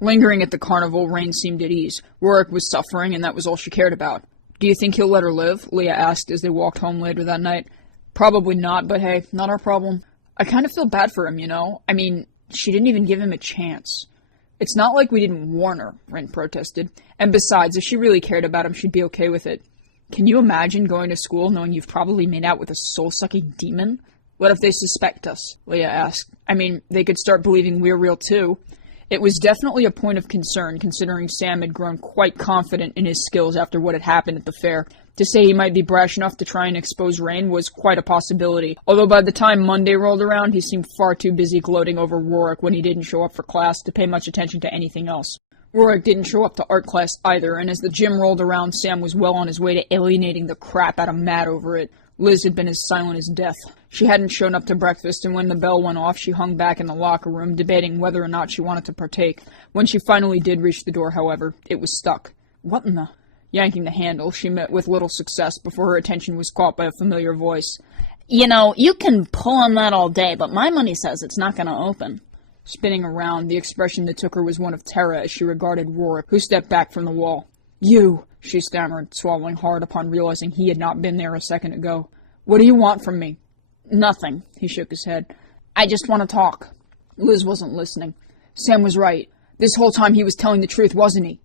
Lingering at the carnival, Rain seemed at ease. Warwick was suffering, and that was all she cared about. "Do you think he'll let her live?" Leah asked as they walked home later that night. "Probably not, but hey, not our problem." "I kind of feel bad for him, you know? I mean, she didn't even give him a chance." "It's not like we didn't warn her," Rain protested. "And besides, if she really cared about him, she'd be okay with it." "Can you imagine going to school knowing you've probably made out with a soul-sucking demon?" "What if they suspect us?" Leah asked. "I mean, they could start believing we're real too." It was definitely a point of concern, considering Sam had grown quite confident in his skills after what had happened at the fair. To say he might be brash enough to try and expose Rain was quite a possibility, although by the time Monday rolled around, he seemed far too busy gloating over Warwick when he didn't show up for class to pay much attention to anything else. Warwick didn't show up to art class either, and as the gym rolled around, Sam was well on his way to alienating the crap out of Matt over it. Liz had been as silent as death. She hadn't shown up to breakfast, and when the bell went off, she hung back in the locker room, debating whether or not she wanted to partake. When she finally did reach the door, however, it was stuck. "What in the—" Yanking the handle, she met with little success before her attention was caught by a familiar voice. "You know, you can pull on that all day, but my money says it's not going to open." Spinning around, the expression that took her was one of terror as she regarded Warwick, who stepped back from the wall. "You," she stammered, swallowing hard upon realizing he had not been there a second ago. "What do you want from me?" "Nothing," he shook his head. "I just want to talk." Liz wasn't listening. Sam was right. This whole time he was telling the truth, wasn't he?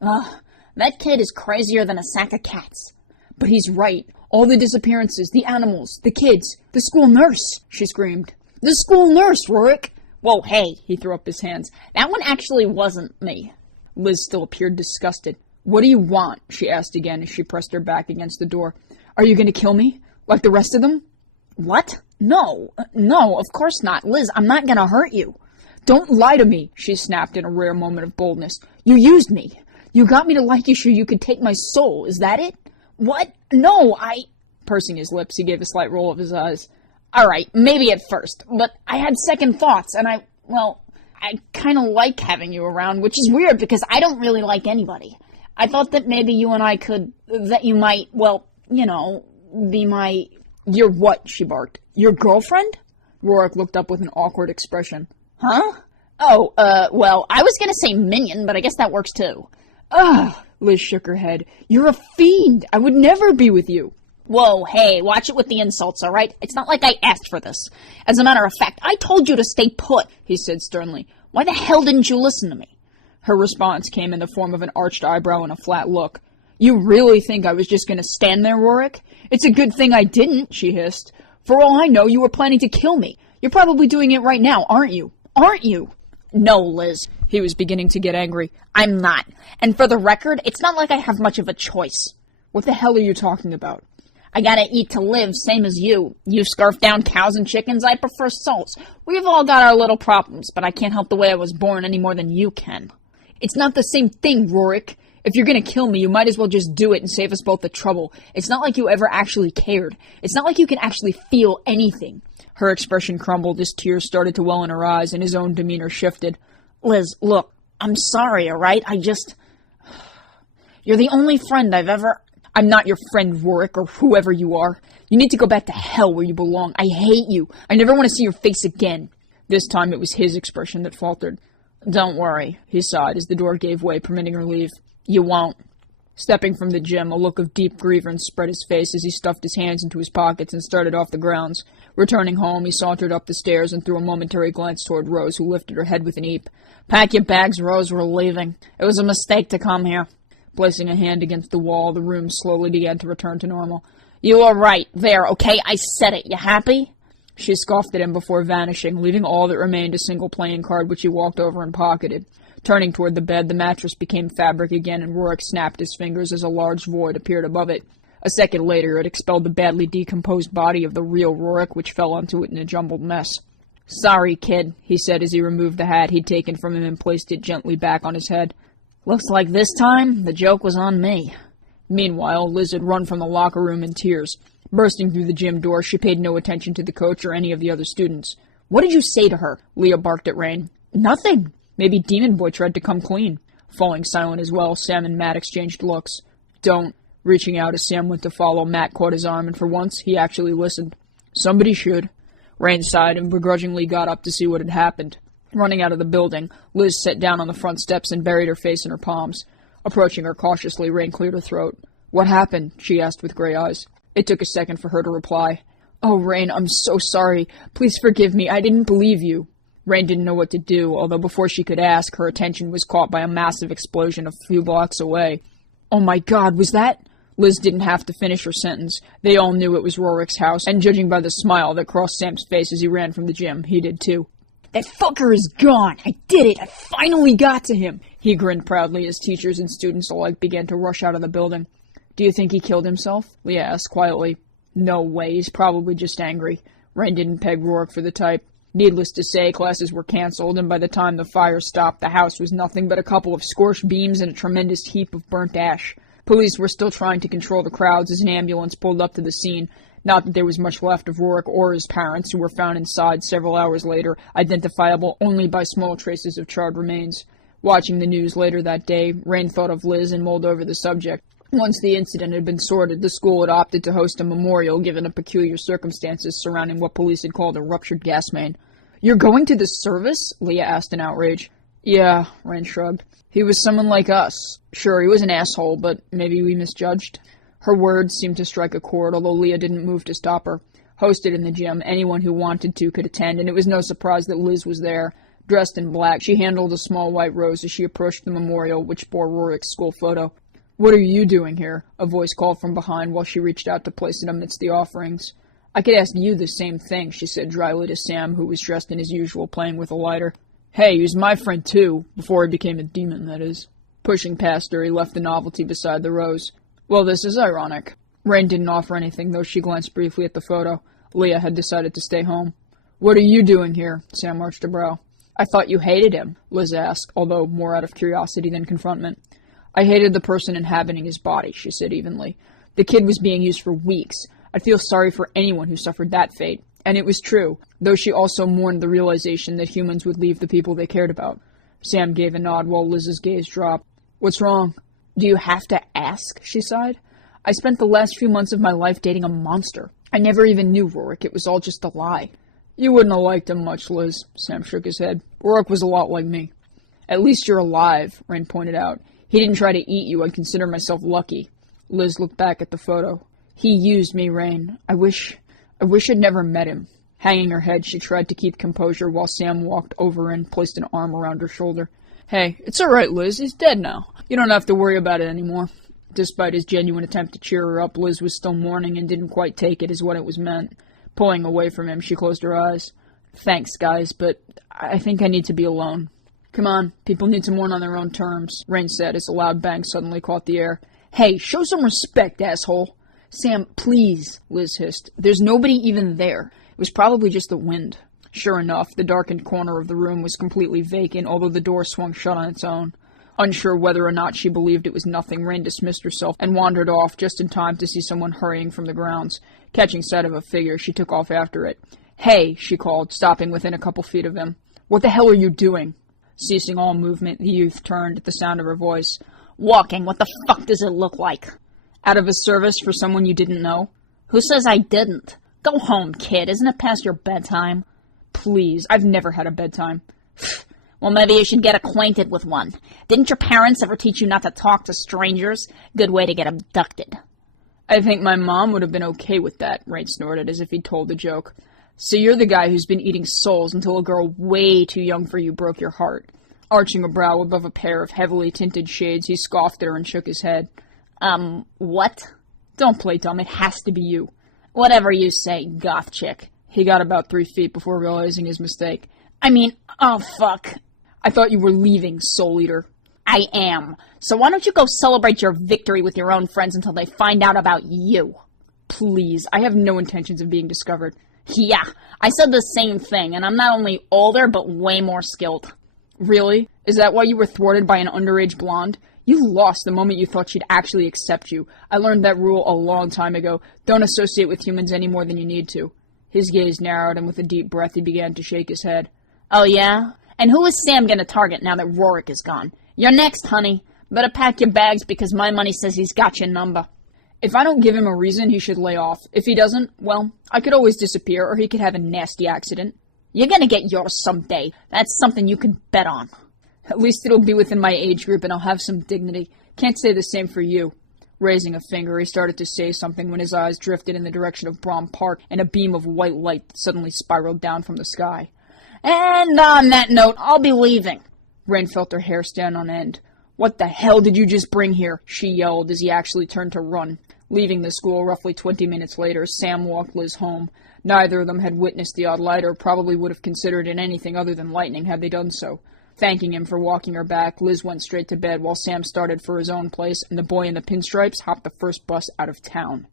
That kid is crazier than a sack of cats. "But he's right. All the disappearances, the animals, the kids, the school nurse," she screamed. "The school nurse, Warwick!" "Whoa, hey," he threw up his hands. "That one actually wasn't me." Liz still appeared disgusted. "What do you want?" she asked again as she pressed her back against the door. "Are you going to kill me? Like the rest of them?" "What? No, of course not. Liz, I'm not going to hurt you." "Don't lie to me," she snapped in a rare moment of boldness. "You used me. You got me to like you so you could take my soul. Is that it?" "What? No, Pursing his lips, he gave a slight roll of his eyes. "All right, maybe at first, but I had second thoughts, and I kind of like having you around, which is weird because I don't really like anybody. I thought that maybe you and I that you might, be my..." "Your what?" she barked. "Your girlfriend?" Warwick looked up with an awkward expression. "Huh? Oh, I was going to say minion, but I guess that works too." "Ugh," Liz shook her head. "You're a fiend. I would never be with you." "Whoa, hey, watch it with the insults, all right? It's not like I asked for this. As a matter of fact, I told you to stay put," he said sternly. "Why the hell didn't you listen to me?" Her response came in the form of an arched eyebrow and a flat look. "You really think I was just going to stand there, Warwick? It's a good thing I didn't," she hissed. "For all I know, you were planning to kill me. You're probably doing it right now, aren't you? Aren't you?" "No, Liz." He was beginning to get angry. "I'm not. And for the record, it's not like I have much of a choice." "What the hell are you talking about?" "I gotta eat to live, same as you. You scarf down cows and chickens, I prefer souls. We've all got our little problems, but I can't help the way I was born any more than you can." "It's not the same thing, Warwick. If you're going to kill me, you might as well just do it and save us both the trouble. It's not like you ever actually cared. It's not like you can actually feel anything." Her expression crumbled as tears started to well in her eyes and his own demeanor shifted. "Liz, look, I'm sorry, all right? You're the only friend I've ever..." "I'm not your friend, Warwick, or whoever you are. You need to go back to hell where you belong. I hate you. I never want to see your face again." This time it was his expression that faltered. "Don't worry," he sighed as the door gave way, permitting her leave. "You won't." Stepping from the gym, a look of deep grievance spread his face as he stuffed his hands into his pockets and started off the grounds. Returning home, he sauntered up the stairs and threw a momentary glance toward Rose, who lifted her head with an eep. "Pack your bags, Rose, we're leaving. It was a mistake to come here." Placing a hand against the wall, the room slowly began to return to normal. "You are right. There, okay? I said it. You happy?" She scoffed at him before vanishing, leaving all that remained a single playing card which he walked over and pocketed. Turning toward the bed, the mattress became fabric again, and Warwick snapped his fingers as a large void appeared above it. A second later, it expelled the badly decomposed body of the real Warwick, which fell onto it in a jumbled mess. "Sorry, kid," he said as he removed the hat he'd taken from him and placed it gently back on his head. "Looks like this time the joke was on me." Meanwhile, Liz had run from the locker room in tears. Bursting through the gym door, she paid no attention to the coach or any of the other students. "What did you say to her?" Leah barked at Rain. "Nothing. Maybe Demon Boy tried to come clean." Falling silent as well, Sam and Matt exchanged looks. "Don't." Reaching out as Sam went to follow, Matt caught his arm, and for once, he actually listened. "Somebody should." Rain sighed and begrudgingly got up to see what had happened. Running out of the building, Liz sat down on the front steps and buried her face in her palms. Approaching her cautiously, Rain cleared her throat. "What happened?" she asked with gray eyes. It took a second for her to reply. "Oh, Rain, I'm so sorry. Please forgive me. I didn't believe you." Rain didn't know what to do, although before she could ask, her attention was caught by a massive explosion a few blocks away. "Oh my God, was that—" Liz didn't have to finish her sentence. They all knew it was Rorik's house, and judging by the smile that crossed Sam's face as he ran from the gym, he did too. "That fucker is gone! I did it! I finally got to him!" He grinned proudly as teachers and students alike began to rush out of the building. "Do you think he killed himself?" Leah asked quietly. "No way, he's probably just angry." Rain didn't peg Rorik for the type. Needless to say, classes were cancelled, and by the time the fire stopped, the house was nothing but a couple of scorched beams and a tremendous heap of burnt ash. Police were still trying to control the crowds as an ambulance pulled up to the scene. Not that there was much left of Rorik or his parents, who were found inside several hours later, identifiable only by small traces of charred remains. Watching the news later that day, Rain thought of Liz and mulled over the subject. Once the incident had been sorted, the school had opted to host a memorial given the peculiar circumstances surrounding what police had called a ruptured gas main. "You're going to the service?" Leah asked in outrage. "Yeah," Rain shrugged. "He was someone like us. Sure, he was an asshole, but maybe we misjudged." Her words seemed to strike a chord, although Leah didn't move to stop her. Hosted in the gym, anyone who wanted to could attend, and it was no surprise that Liz was there. Dressed in black, she handled a small white rose as she approached the memorial, which bore Rorik's school photo. "What are you doing here?" a voice called from behind while she reached out to place it amidst the offerings. "I could ask you the same thing," she said dryly to Sam, who was dressed in his usual, playing with a lighter. "Hey, he's my friend too, before he became a demon, that is." Pushing past her, he left the novelty beside the rose. "Well, this is ironic." Rain didn't offer anything, though she glanced briefly at the photo. Leah had decided to stay home. "What are you doing here?" Sam arched a brow. "I thought you hated him," Liz asked, although more out of curiosity than confrontment. "I hated the person inhabiting his body," she said evenly. "The kid was being used for weeks. I feel sorry for anyone who suffered that fate." And it was true, though she also mourned the realization that humans would leave the people they cared about. Sam gave a nod while Liz's gaze dropped. "What's wrong?" "Do you have to ask?" she sighed. "I spent the last few months of my life dating a monster. I never even knew Rorik. It was all just a lie." "You wouldn't have liked him much, Liz." Sam shook his head. "Rorik was a lot like me." "At least you're alive," Rain pointed out. "He didn't try to eat you. I'd consider myself lucky." Liz looked back at the photo. "He used me, Rain. I wish I'd never met him." Hanging her head, she tried to keep composure while Sam walked over and placed an arm around her shoulder. "Hey, it's all right, Liz. He's dead now. You don't have to worry about it anymore." Despite his genuine attempt to cheer her up, Liz was still mourning and didn't quite take it as what it was meant. Pulling away from him, she closed her eyes. "Thanks, guys, but I think I need to be alone." "Come on, people need to mourn on their own terms," Rain said as a loud bang suddenly caught the air. "Hey, show some respect, asshole." "Sam, please," Liz hissed. "There's nobody even there. It was probably just the wind." Sure enough, the darkened corner of the room was completely vacant, although the door swung shut on its own. Unsure whether or not she believed it was nothing, Rain dismissed herself and wandered off just in time to see someone hurrying from the grounds. Catching sight of a figure, she took off after it. "Hey," she called, stopping within a couple feet of him. "What the hell are you doing?" Ceasing all movement, the youth turned at the sound of her voice. "Walking. What the fuck does it look like?" "Out of a service for someone you didn't know?" "Who says I didn't? Go home, kid. Isn't it past your bedtime?" "Please, I've never had a bedtime." "Well, maybe you should get acquainted with one. Didn't your parents ever teach you not to talk to strangers? Good way to get abducted." "I think my mom would have been okay with that," Rain snorted as if he'd told the joke. "So you're the guy who's been eating souls until a girl way too young for you broke your heart." Arching a brow above a pair of heavily tinted shades, he scoffed at her and shook his head. What?" "Don't play dumb. It has to be you." "Whatever you say, goth chick." He got about 3 feet before realizing his mistake. Oh, fuck. "I thought you were leaving, Soul Eater." "I am. So why don't you go celebrate your victory with your own friends until they find out about you?" "Please, I have no intentions of being discovered." "Yeah, I said the same thing, and I'm not only older, but way more skilled." "Really? Is that why you were thwarted by an underage blonde? You lost the moment you thought she'd actually accept you. I learned that rule a long time ago. Don't associate with humans any more than you need to." His gaze narrowed, and with a deep breath he began to shake his head. "Oh, yeah? And who is Sam gonna target now that Rorik is gone? You're next, honey. Better pack your bags because my money says he's got your number." "If I don't give him a reason, he should lay off. If he doesn't, well, I could always disappear, or he could have a nasty accident." You're gonna get yours someday. That's something you can bet on. At least it'll be within my age group and I'll have some dignity. Can't say the same for you. Raising a finger, he started to say something when his eyes drifted in the direction of Brom Park and a beam of white light suddenly spiraled down from the sky. And on that note, I'll be leaving. Rain felt her hair stand on end. What the hell did you just bring here? She yelled as he actually turned to run. Leaving the school roughly 20 minutes later, Sam walked Liz home. Neither of them had witnessed the odd light or probably would have considered it anything other than lightning had they done so. Thanking him for walking her back, Liz went straight to bed while Sam started for his own place and the boy in the pinstripes hopped the first bus out of town.